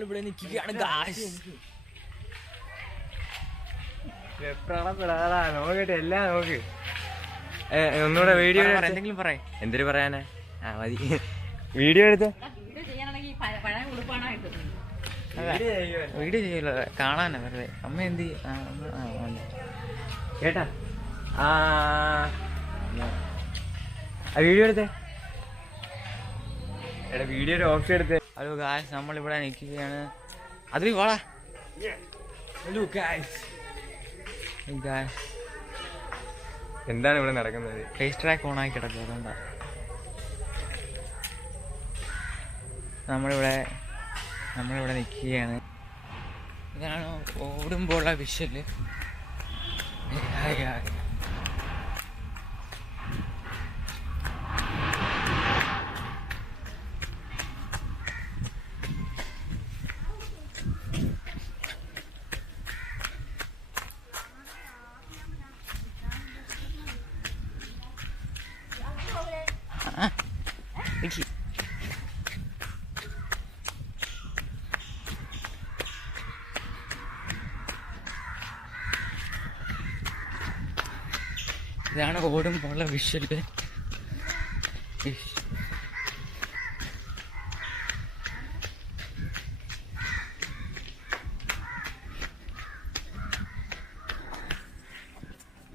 നമ്മളിവിടെ നിൽക്കുകയാണ് ഗായ്സ്. നോക്കട്ടെ എല്ലാം നോക്ക്. ഒന്നുകൂടെ വീഡിയോ എന്തെങ്കിലും പറയാ. എന്തിനു പറയാനാ? മതി വീഡിയോ എടുത്ത് വീഡിയോ ചെയ്യല്ലോ, കാണാനാ വെറുതെ. അമ്മ എന്ത് കേട്ടാ? വീഡിയോ എടുത്തേ. എടാ വീഡിയോയുടെ ഓപ്ഷൻ എടുത്തേ. ഹലോ ഗായ്സ്, നമ്മളിവിടെ നിൽക്കുകയാണ്. അതിൽ വാടാ. Hello guys. ഗായ്സ് എന്താണ് ഇവിടെ നടക്കുന്നത്? ഫേസ് ട്രാക്ക് ഓണാക്കി കിടക്കുക. അതുകൊണ്ടാ നമ്മളിവിടെ നിൽക്കുകയാണ്. ഇതാണ് ഓടുമ്പോഴുള്ള വിഷ്വല്. ഇതാണ് ഓടുമ്പോഴുള്ള വിഷ്വല്.